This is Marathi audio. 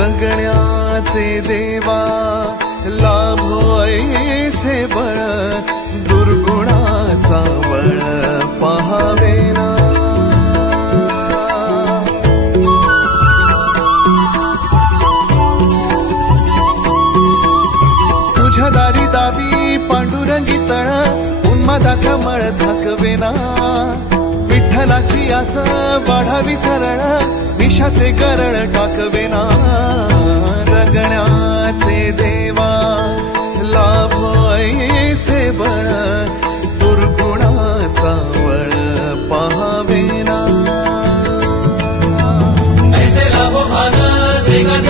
जगण्याचे देवा लाभो ऐसे बळ दुर्गुणाचा बळ पहावे ना तुझ्या दारी दावी पांडुरंगी तळ उन्मादाचा मळ झाकवेना विठ्ठलाची आस वाढावी सरळ विषाचे गरळ टाकवेना जगण्याचे देवा लाभो ऐसे बळ दुर्गुणाचा बळ पहावेना ऐसे लाभो भान